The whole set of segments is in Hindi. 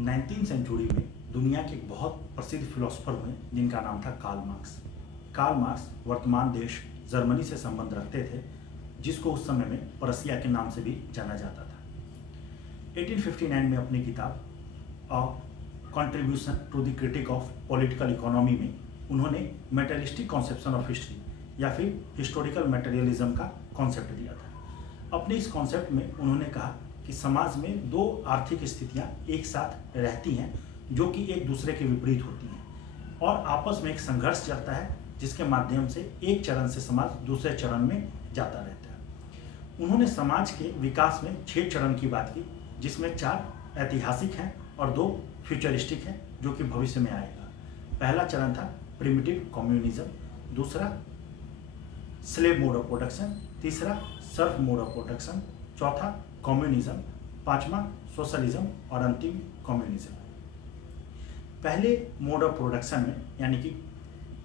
19वीं सेंचुरी में दुनिया के एक बहुत प्रसिद्ध फिलोसोफर हुए जिनका नाम था कार्ल मार्क्स। कार्ल मार्क्स वर्तमान देश जर्मनी से संबंध रखते थे, जिसको उस समय में प्रशिया के नाम से भी जाना जाता था। 1859 में अपनी किताब a contribution to the critique of political economy में उन्होंने मेटेरियलिस्टिक कॉन्सेप्शन ऑफ हिस्ट्री या फिर हिस्टोरिकल मटेरियलिज्म का कॉन्सेप्ट दिया था। अपने इस कॉन्सेप्ट में उन्होंने कहा कि समाज में दो आर्थिक स्थितियां एक साथ रहती हैं जो कि एक दूसरे के विपरीत होती हैं और आपस में एक संघर्ष चलता है, जिसके माध्यम से एक चरण से समाज दूसरे चरण में जाता रहता है। उन्होंने समाज के विकास में 6 चरण की बात की, जिसमें 4 ऐतिहासिक हैं और 2 फ्यूचरिस्टिक हैं जो कि भविष्य में आएगा। पहला चरण था प्रिमिटिव कम्युनिज्म, दूसरा स्लेव मोड ऑफ प्रोडक्शन, तीसरा सर्फ मोड ऑफ प्रोडक्शन, चौथा कम्युनिज्म, पांचवा सोशलिज्म और अंतिम कम्युनिज्म। पहले मोड ऑफ प्रोडक्शन में यानी कि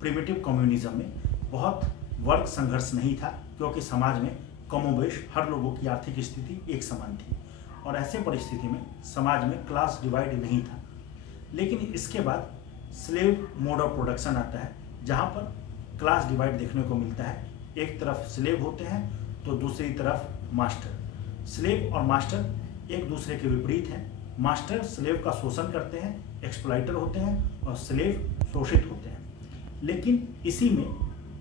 प्रिमिटिव कम्युनिज्म में बहुत वर्ग संघर्ष नहीं था, क्योंकि समाज में कमोबेश हर लोगों की आर्थिक स्थिति एक समान थी और ऐसे परिस्थिति में समाज में क्लास डिवाइड नहीं था। लेकिन इसके बाद स्लेव मोड ऑफ प्रोडक्शन आता है, जहाँ पर क्लास डिवाइड देखने को मिलता है। एक तरफ स्लेव होते हैं तो दूसरी तरफ मास्टर। स्लेव और मास्टर एक दूसरे के विपरीत हैं। मास्टर स्लेव का शोषण करते हैं, एक्सप्लॉइटर होते हैं, और स्लेव शोषित होते हैं। लेकिन इसी में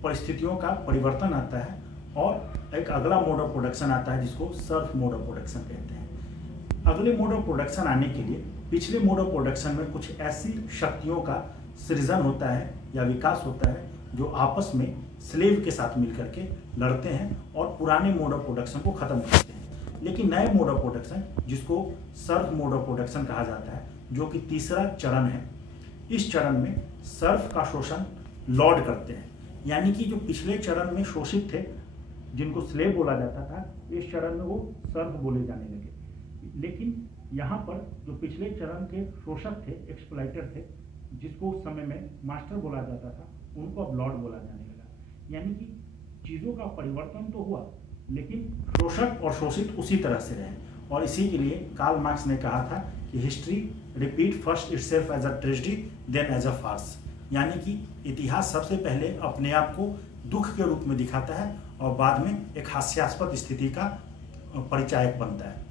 परिस्थितियों का परिवर्तन आता है और एक अगला मोड ऑफ प्रोडक्शन आता है, जिसको सर्फ मोड ऑफ प्रोडक्शन कहते हैं। अगले मोड ऑफ प्रोडक्शन आने के लिए पिछले मोड ऑफ प्रोडक्शन में कुछ ऐसी शक्तियों का सृजन होता है या विकास होता है जो आपस में स्लेव के साथ मिलकर के लड़ते हैं और पुराने मोड ऑफ प्रोडक्शन को खत्म करते हैं। लेकिन नए मोड ऑफ प्रोडक्शन, जिसको सर्फ मोड ऑफ प्रोडक्शन कहा जाता है, जो कि तीसरा चरण है, इस चरण में सर्फ का शोषण लॉर्ड करते हैं। यानी कि जो पिछले चरण में शोषित थे, जिनको स्लेव बोला जाता था, इस चरण में वो सर्फ बोले जाने लगे। लेकिन यहाँ पर जो पिछले चरण के शोषक थे, एक्सप्लॉइटर थे, जिसको उस समय में मास्टर बोला जाता था, उनको अब लॉर्ड बोला जाने लगा। यानी कि चीज़ों का परिवर्तन तो हुआ, लेकिन शोषक और शोषित उसी तरह से रहे। और इसी के लिए कार्ल मार्क्स ने कहा था कि history repeat first itself as a tragedy then as a farce. यानी कि इतिहास सबसे पहले अपने आप को दुख के रूप में दिखाता है और बाद में एक हास्यास्पद स्थिति का परिचायक बनता है।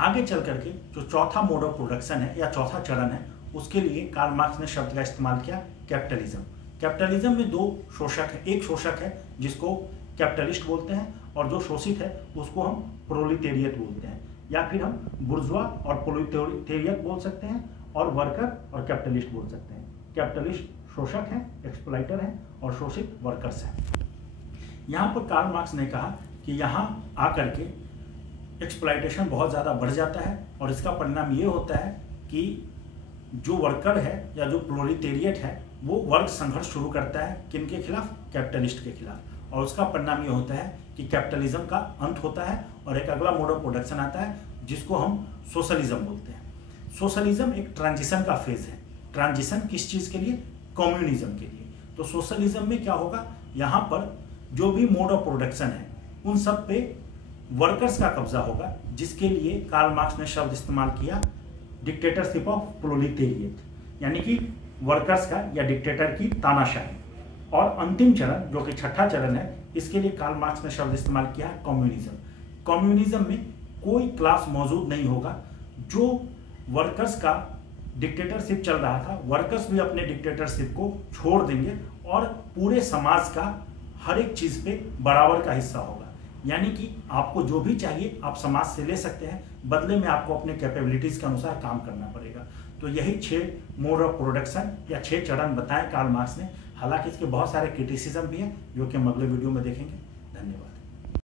आगे चल करके जो चौथा मोड ऑफ प्रोडक्शन है या चौथा चरण है, उसके लिए कार्ल मार्क्स ने शब्द का इस्तेमाल किया कैपिटलिज्म। कैपिटलिज्म में 2 शोषक है। एक शोषक है जिसको कैपिटलिस्ट बोलते हैं, और जो शोषित है उसको हम प्रोलिटेरियत बोलते हैं, या फिर हम बुर्जुआ और प्रोलिटेरियत बोल सकते हैं, और वर्कर और कैपिटलिस्ट बोल सकते हैं। कैपिटलिस्ट शोषक हैं, एक्सप्लॉइटर हैं, और शोषित वर्कर्स हैं। यहाँ पर कार्ल मार्क्स ने कहा कि यहाँ आकर के एक्सप्लॉइटेशन बहुत ज़्यादा बढ़ जाता है और इसका परिणाम ये होता है कि जो वर्कर है या जो प्रोलिटेरियट है वो वर्ग संघर्ष शुरू करता है, किनके खिलाफ? कैपिटलिस्ट के खिलाफ। और उसका परिणाम ये होता है कि कैपिटलिज्म का अंत होता है और एक अगला मोड ऑफ प्रोडक्शन आता है, जिसको हम सोशलिज्म बोलते हैं। सोशलिज्म एक ट्रांजिशन का फेज है। ट्रांजिशन किस चीज़ के लिए? कम्युनिज्म के लिए। तो सोशलिज्म में क्या होगा? यहाँ पर जो भी मोड ऑफ प्रोडक्शन है उन सब पे वर्कर्स का कब्जा होगा, जिसके लिए कार्ल मार्क्स ने शब्द इस्तेमाल किया डिक्टेटरशिप ऑफ प्रोलिटेरियट, यानी कि वर्कर्स का या डिक्टेटर की तानाशाही। और अंतिम चरण जो कि छठा चरण है, इसके लिए कार्ल मार्क्स ने शब्द इस्तेमाल किया कम्युनिज्म। कम्युनिज्म में कोई क्लास मौजूद नहीं होगा। जो वर्कर्स का डिक्टेटरशिप चल रहा था, वर्कर्स भी अपने डिक्टेटरशिप को छोड़ देंगे और पूरे समाज का हर एक चीज़ पे बराबर का हिस्सा होगा। यानी कि आपको जो भी चाहिए आप समाज से ले सकते हैं, बदले में आपको अपने कैपेबिलिटीज़ के अनुसार काम करना पड़ेगा। तो यही 6 मोड ऑफ प्रोडक्शन या 6 चरण बताएं कार्ल मार्क्स ने। हालांकि इसके बहुत सारे क्रिटिसिज्म भी हैं, जो कि हम अगले वीडियो में देखेंगे। धन्यवाद।